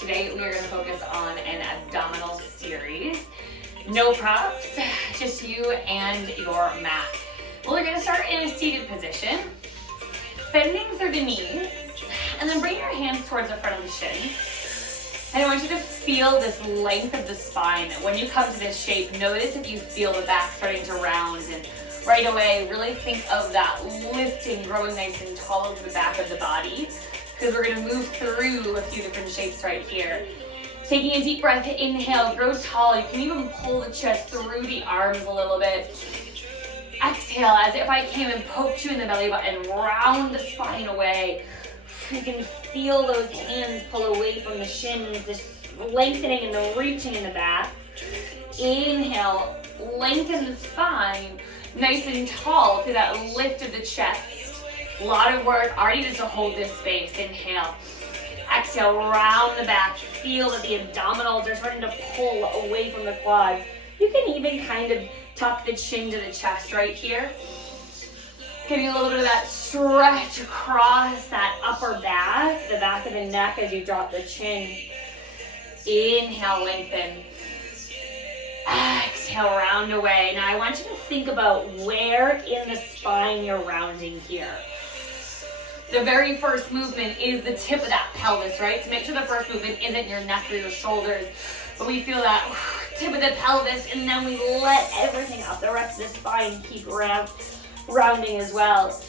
Today we are going to focus on an abdominal series. No props, just you and your mat. Well, we're going to start in a seated position, bending through the knees, and then bring your hands towards the front of the shins. And I want you to feel this length of the spine. When you come to this shape, notice if you feel the back starting to round, and right away, really think of that lifting, growing nice and tall to the back of the body, because we're going to move through a few different shapes right here. Taking a deep breath, inhale, grow tall. You can even pull the chest through the arms a little bit. Exhale, as if I came and poked you in the belly button, round the spine away. You can feel those hands pull away from the shins, this lengthening and the reaching in the back. Inhale, lengthen the spine, nice and tall through that lift of the chest. A lot of work already just to hold this space. Inhale. Exhale, round the back. Feel that the abdominals are starting to pull away from the quads. You can even kind of tuck the chin to the chest right here. Getting a little bit of that stretch across that upper back, the back of the neck as you drop the chin. Inhale, lengthen. Exhale, round away. Now I want you to think about where in the spine you're rounding here. The very first movement is the tip of that pelvis, right? So make sure the first movement isn't your neck or your shoulders, but we feel that tip of the pelvis, and then we let everything up. The rest of the spine keep rounding as well.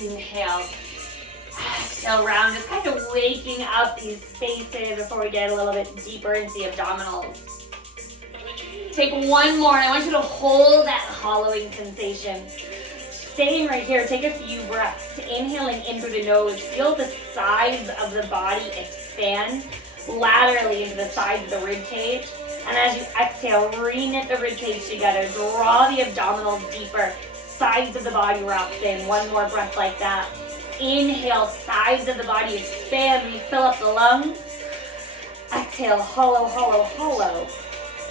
Inhale. Exhale, round. Just kind of waking up these spaces before we get a little bit deeper into the abdominals. Take one more, and I want you to hold that hollowing sensation. Staying right here, take a few breaths. Inhaling in through the nose. Feel the sides of the body expand laterally into the sides of the rib cage. And as you exhale, reknit the rib cage together. Draw the abdominals deeper. Sides of the body wrapped in. One more breath like that. Inhale, sides of the body expand. We fill up the lungs. Exhale, hollow, hollow, hollow.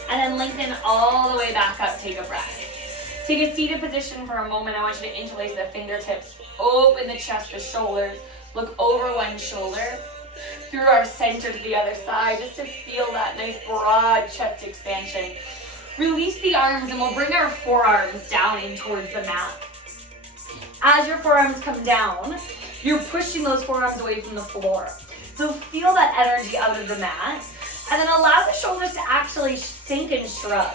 And then lengthen all the way back up. Take a breath. Take a seated position for a moment. I want you to interlace the fingertips. Open the chest, the shoulders. Look over one shoulder. Through our center to the other side, just to feel that nice broad chest expansion. Release the arms, and we'll bring our forearms down in towards the mat. As your forearms come down, you're pushing those forearms away from the floor. So feel that energy out of the mat, and then allow the shoulders to actually sink and shrug.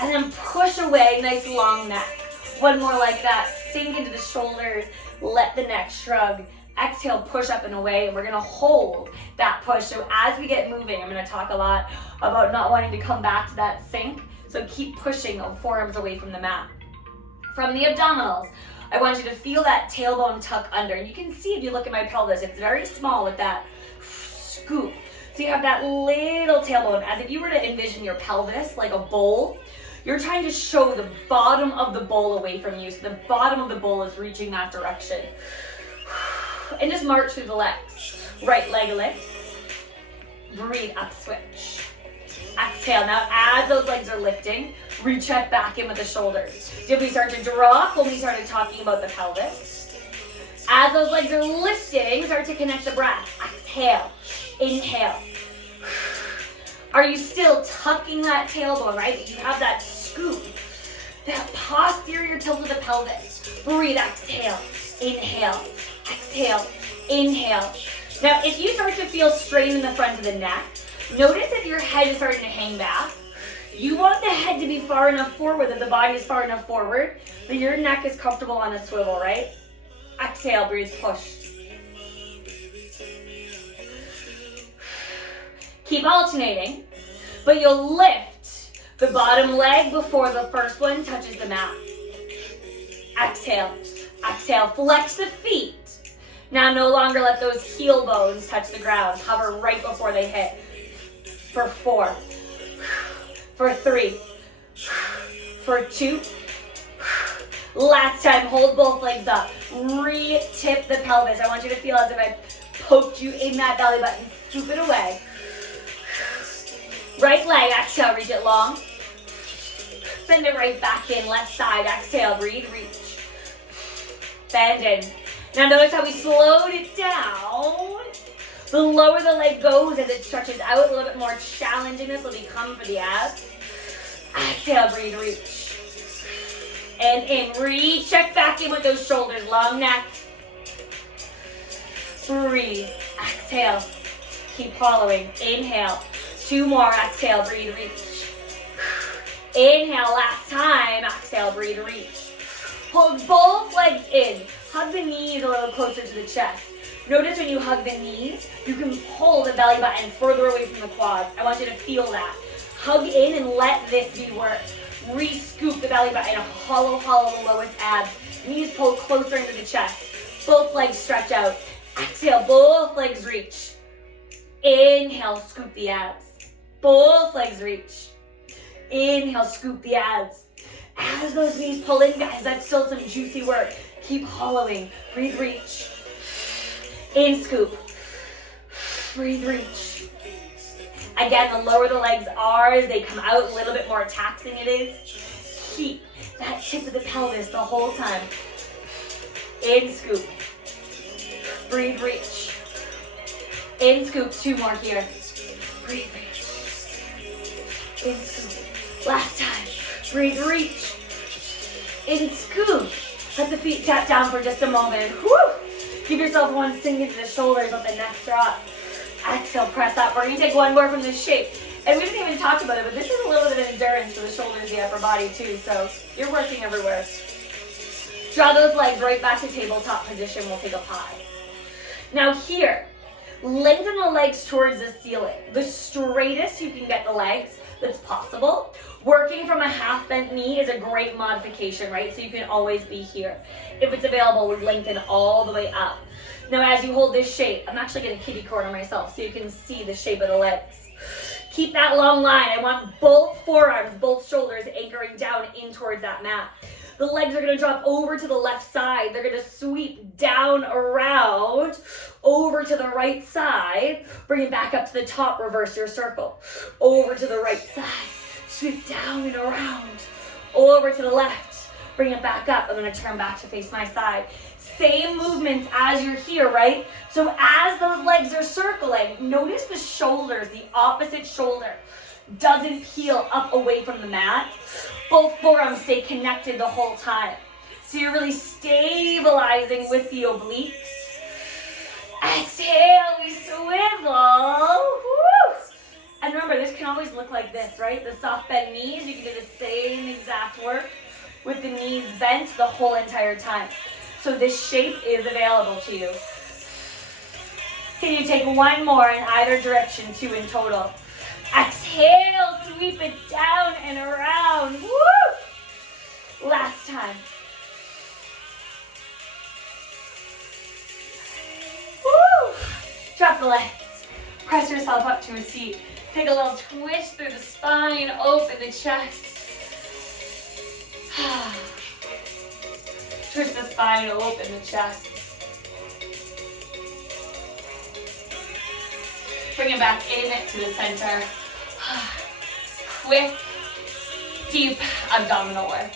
And then push away, nice long neck. One more like that, sink into the shoulders, let the neck shrug. Exhale, push up and away, and we're gonna hold that push. So as we get moving, I'm gonna talk a lot about not wanting to come back to that sink. So keep pushing the forearms away from the mat. From the abdominals, I want you to feel that tailbone tuck under. And you can see if you look at my pelvis, it's very small with that scoop. So you have that little tailbone, as if you were to envision your pelvis like a bowl. You're trying to show the bottom of the bowl away from you, so the bottom of the bowl is reaching that direction. And just march through the legs. Right leg lifts. Breathe up, switch. Exhale. Now as those legs are lifting, recheck back in with the shoulders. Did we start to drop when we started talking about the pelvis? As those legs are lifting, start to connect the breath. Exhale. Inhale. Are you still tucking that tailbone, right? You have that scoop, that posterior tilt of the pelvis. Breathe, exhale, inhale, exhale, inhale. Now, if you start to feel strain in the front of the neck, notice if your head is starting to hang back. You want the head to be far enough forward, that the body is far enough forward, that your neck is comfortable on a swivel, right? Exhale, breathe, push. Keep alternating, but you'll lift the bottom leg before the first one touches the mat. Exhale, exhale, flex the feet. Now no longer let those heel bones touch the ground. Hover right before they hit. For 4, for 3, for 2. Last time, hold both legs up. Re-tip the pelvis. I want you to feel as if I poked you in that belly button. Scoop it away. Right leg, exhale, reach it long. Bend it right back in, left side, exhale, breathe, reach. Bend in. Now notice how we slowed it down, The lower the leg goes as it stretches out, a little bit more challenging this will become for the abs. Exhale, breathe, reach. And in, reach, check back in with those shoulders, long neck. Breathe, exhale, keep following, inhale. 2 more, exhale, breathe, reach. Inhale, last time, exhale, breathe, reach. Hold both legs in, hug the knees a little closer to the chest. Notice when you hug the knees, you can pull the belly button further away from the quads. I want you to feel that. Hug in and let this be work. Re-scoop the belly button, hollow the lowest abs. Knees pull closer into the chest. Both legs stretch out. Exhale, both legs reach. Inhale, scoop the abs. Both legs reach. Inhale, scoop the abs. As those knees pull in, guys, that's still some juicy work. Keep hollowing. Breathe, reach. In, scoop. Breathe, reach. Again, the lower the legs are as they come out, a little bit more taxing it is. Keep that tip of the pelvis the whole time. In, scoop. Breathe, reach. In, scoop. 2 more here. Breathe, reach. In, scoop. Last time. Breathe, reach. In, scoop. Let the feet tap down for just a moment. Woo! Give yourself one sink into the shoulders, let the neck drop. Exhale, press up. We're going to take one more from this shape. And we didn't even talk about it, but this is a little bit of endurance for the shoulders, the upper body too. So you're working everywhere. Draw those legs right back to tabletop position. We'll take a pause. Now here, lengthen the legs towards the ceiling. The straightest you can get the legs that's possible. Working from a half bent knee is a great modification, right? So you can always be here. If it's available, we lengthen all the way up. Now as you hold this shape, I'm actually going to kitty corner myself so you can see the shape of the legs. Keep that long line. I want both forearms, both shoulders anchoring down in towards that mat. The legs are going to drop over to the left side. They're going to sweep down around over to the right side. Bring it back up to the top. Reverse your circle. Over to the right side. Sweep down and around. Over to the left. Bring it back up. I'm going to turn back to face my side. Same movements as you're here, right? So as those legs are circling, notice the shoulders, the opposite shoulder doesn't peel up away from the mat. Both forearms stay connected the whole time. So you're really stabilizing with the obliques. Exhale, we swivel. Woo! And remember, this can always look like this, right? The soft bent knees, you can do the same exact work with the knees bent the whole entire time. So this shape is available to you. Can you take one more in either direction, 2 in total? Exhale, sweep it down and around. Woo! Last time. Woo! Drop the legs. Press yourself up to a seat. Take a little twist through the spine, open the chest. Twist the spine, open the chest. Bring it back in to the center. Quick, deep abdominal work.